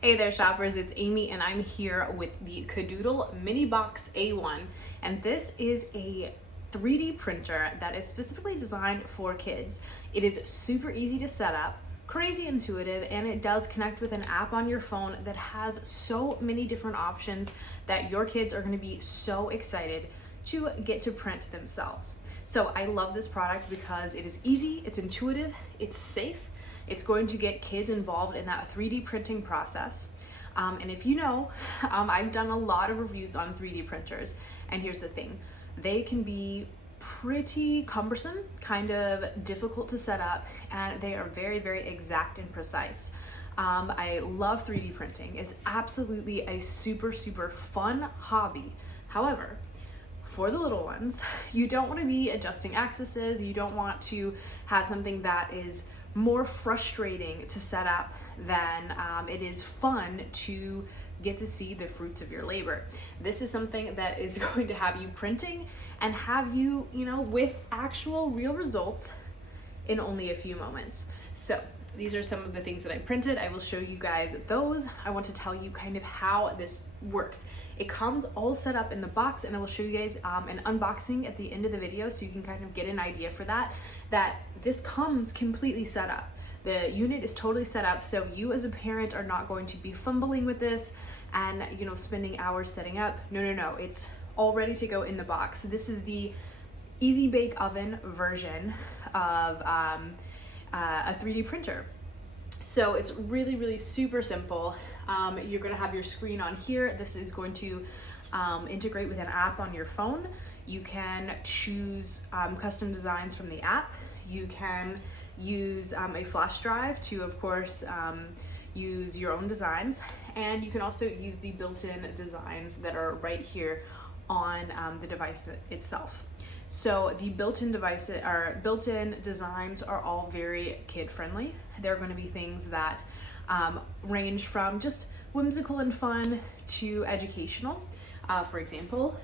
Hey there shoppers, it's Amy and I'm here with the Kidoodle Mini Box A1, and this is a 3D printer that is specifically designed for kids. It is super easy to set up, crazy intuitive, and it does connect with an app on your phone that has so many different options that your kids are going to be so excited to get to print themselves. So I love this product because it is easy, it's intuitive, it's safe. It's going to get kids involved in that 3D printing process. And if you know, I've done a lot of reviews on 3D printers, and here's the thing, they can be pretty cumbersome, kind of difficult to set up, and they are very, very exact and precise. I love 3D printing. It's absolutely a super, super fun hobby. However, for the little ones, you don't want to be adjusting axes, you don't want to have something that is more frustrating to set up than it is fun to get to see the fruits of your labor. This is something that is going to have you printing and have you, with actual real results in only a few moments. So these are some of the things that I printed. I will show you guys those. I want to tell you kind of how this works. It comes all set up in the box, and I will show you guys an unboxing at the end of the video so you can kind of get an idea for that this comes completely set up. The unit is totally set up, so you as a parent are not going to be fumbling with this and spending hours setting up. No, it's all ready to go in the box. This is the Easy Bake Oven version of a 3D printer. So it's really, really super simple. You're going to have your screen on here. This is going to integrate with an app on your phone. You can choose custom designs from the app. You can use a flash drive to, of course, use your own designs. And you can also use the built-in designs that are right here on the device itself. So the built-in designs are all very kid-friendly. They're going to be things that range from just whimsical and fun to educational. For example,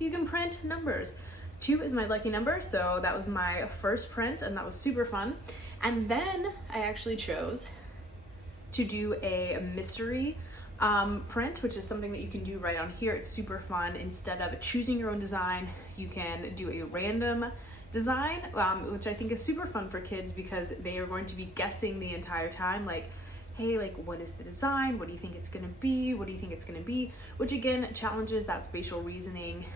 you can print numbers. 2 is my lucky number, so that was my first print, and that was super fun. And then I actually chose to do a mystery print, which is something that you can do right on here. It's super fun. Instead of choosing your own design, you can do a random design, which I think is super fun for kids because they are going to be guessing the entire time, like, hey, what is the design? What do you think it's gonna be? What do you think it's gonna be? Which again challenges that spatial reasoning,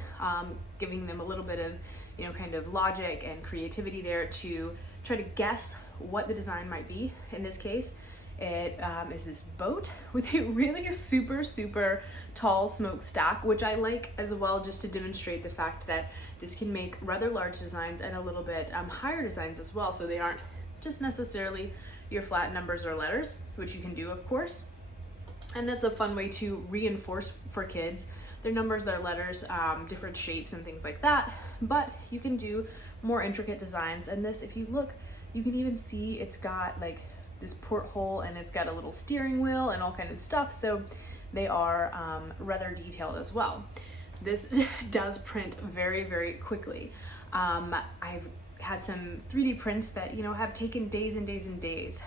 giving them a little bit of, kind of logic and creativity there to try to guess what the design might be. In this case, it is this boat with a really super, super tall smokestack, which I like as well, just to demonstrate the fact that this can make rather large designs and a little bit higher designs as well. So they aren't just necessarily your flat numbers or letters, which you can do, of course. And that's a fun way to reinforce for kids their numbers, their letters, different shapes and things like that. But you can do more intricate designs. And this, if you look, you can even see it's got this porthole, and it's got a little steering wheel and all kind of stuff. So they are rather detailed as well. This does print very, very quickly. I've had some 3D prints that have taken days and days and days.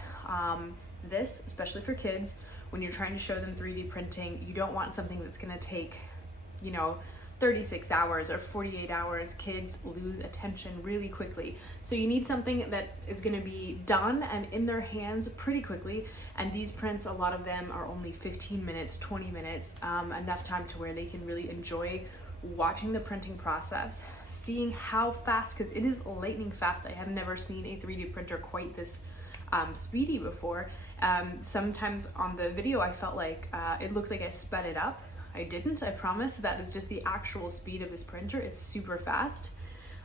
This, especially for kids, when you're trying to show them 3D printing, you don't want something that's going to take 36 hours or 48 hours. Kids lose attention really quickly, so you need something that is going to be done and in their hands pretty quickly. And these prints, a lot of them are only 15 minutes, 20 minutes, enough time to where they can really enjoy watching the printing process, seeing how fast, because it is lightning fast. I have never seen a 3D printer quite this speedy before. Sometimes on the video I felt like it looked like I sped it up. I didn't, I promise. That is just the actual speed of this printer. It's super fast.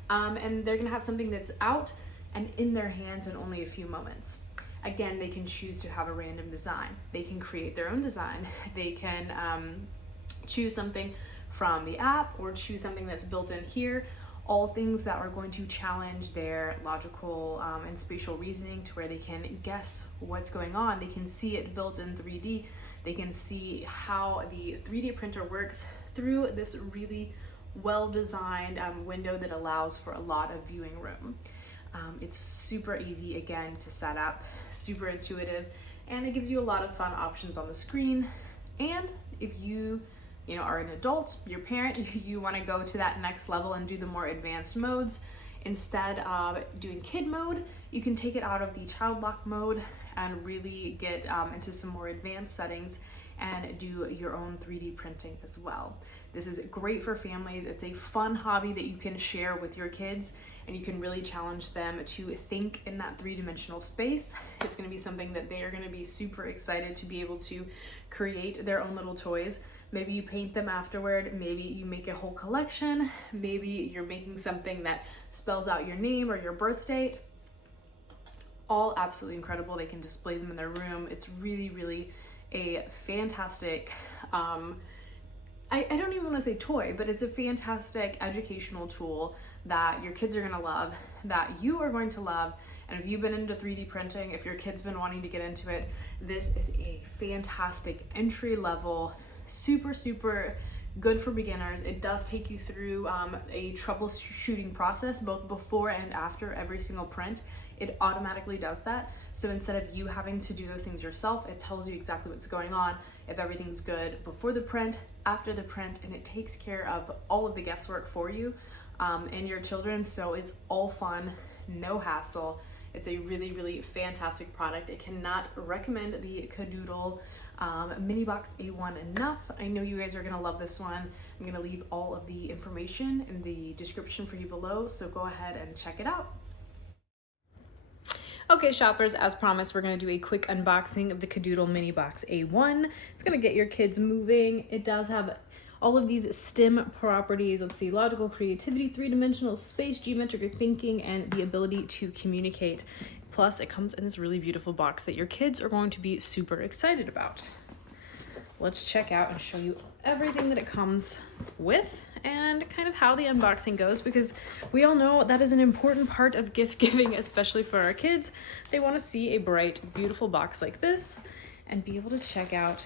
And they're gonna have something that's out and in their hands in only a few moments. Again, they can choose to have a random design. They can create their own design. They can choose something from the app or choose something that's built in here. All things that are going to challenge their logical and spatial reasoning to where they can guess what's going on. They can see it built in 3D. They can see how the 3D printer works through this really well-designed window that allows for a lot of viewing room. It's super easy, again, to set up, super intuitive, and it gives you a lot of fun options on the screen. And if you are an adult, your parent, you want to go to that next level and do the more advanced modes, instead of doing kid mode, you can take it out of the child lock mode and really get into some more advanced settings and do your own 3D printing as well. This is great for families. It's a fun hobby that you can share with your kids, and you can really challenge them to think in that three-dimensional space. It's going to be something that they are going to be super excited to be able to create their own little toys. Maybe you paint them afterward, maybe you make a whole collection, maybe you're making something that spells out your name or your birth date. All absolutely incredible. They can display them in their room. It's really, really a fantastic, I don't even want to say toy, but it's a fantastic educational tool that your kids are going to love, that you are going to love. And if you've been into 3D printing, if your kid's been wanting to get into it, this is a fantastic entry level, super, super good for beginners. It does take you through a troubleshooting process, both before and after every single print. It automatically does that. So instead of you having to do those things yourself, it tells you exactly what's going on, if everything's good before the print, after the print, and it takes care of all of the guesswork for you and your children. So it's all fun, no hassle. It's a really, really fantastic product. I cannot recommend the Kidoodle Mini Box A1 enough. I know you guys are gonna love this one. I'm gonna leave all of the information in the description for you below, so go ahead and check it out. Okay, shoppers, as promised, we're going to do a quick unboxing of the Kidoodle Mini Box A1. It's going to get your kids moving. It does have all of these STEM properties. Let's see, logical creativity, three-dimensional space, geometric thinking, and the ability to communicate. Plus, it comes in this really beautiful box that your kids are going to be super excited about. Let's check out and show you everything that it comes with and kind of how the unboxing goes, because we all know that is an important part of gift giving, especially for our kids. They want to see a bright, beautiful box like this and be able to check out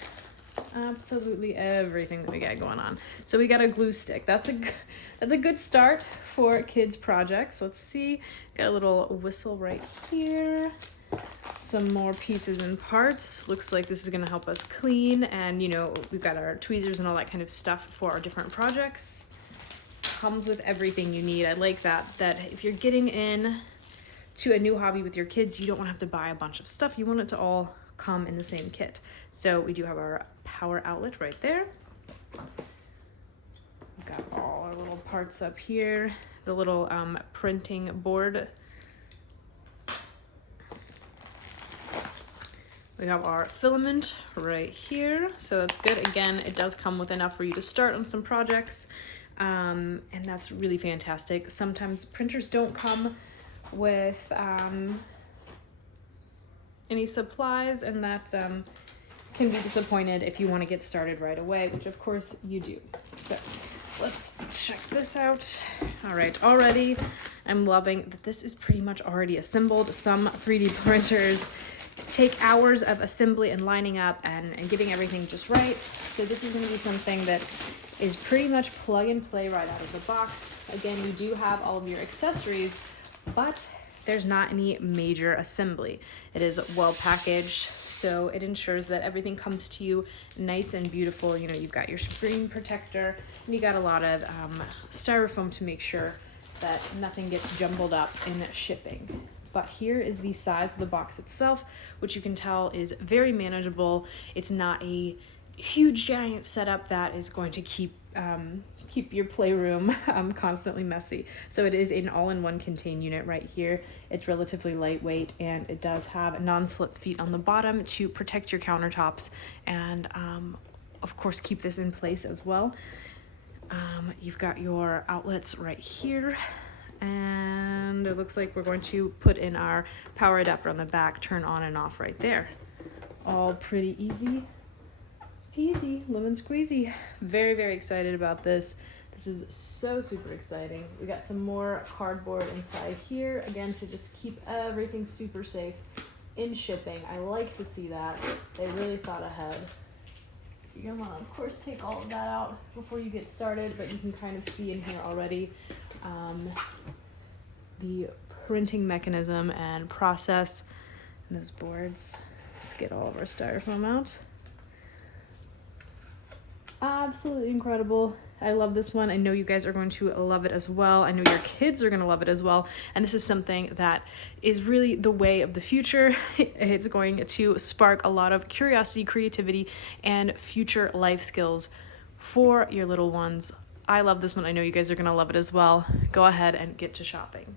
absolutely everything that we got going on. So we got a glue stick. That's a good start for kids projects. Let's see, got a little whistle right here. Some more pieces and parts. Looks like this is going to help us clean, and we've got our tweezers and all that kind of stuff for our different projects. Comes with everything you need. I like that if you're getting in to a new hobby with your kids, you don't want to have to buy a bunch of stuff. You want it to all come in the same kit. So we do have our power outlet right there. We've got all our little parts up here. The little printing board. We have our filament right here, so that's good. Again, it does come with enough for you to start on some projects, and that's really fantastic. Sometimes printers don't come with any supplies, and that can be disappointed if you want to get started right away, which of course you do. So let's check this out. All right, already I'm loving that this is pretty much already assembled. Some 3D printers take hours of assembly and lining up and getting everything just right. So this is going to be something that is pretty much plug and play right out of the box. Again, you do have all of your accessories, but there's not any major assembly. It is well packaged, so it ensures that everything comes to you nice and beautiful. You've got your screen protector, and you got a lot of styrofoam to make sure that nothing gets jumbled up in shipping. But here is the size of the box itself, which you can tell is very manageable. It's not a huge giant setup that is going to keep your playroom constantly messy. So it is an all-in-one contained unit right here. It's relatively lightweight, and it does have non-slip feet on the bottom to protect your countertops and of course keep this in place as well. You've got your outlets right here. And it looks like we're going to put in our power adapter on the back, turn on and off right there. All pretty easy peasy, lemon squeezy. Very, very excited about this. This is so super exciting. We got some more cardboard inside here, again, to just keep everything super safe in shipping. I like to see that. They really thought ahead. You're gonna wanna, of course, take all of that out before you get started, but you can kind of see in here already the printing mechanism and process. And those boards, it's get all of our styrofoam out. Absolutely incredible. I love this one. I know you guys are going to love it as well. I know your kids are going to love it as well. And this is something that is really the way of the future. It's going to spark a lot of curiosity, creativity, and future life skills for your little ones. I love this one. I know you guys are going to love it as well. Go ahead and get to shopping.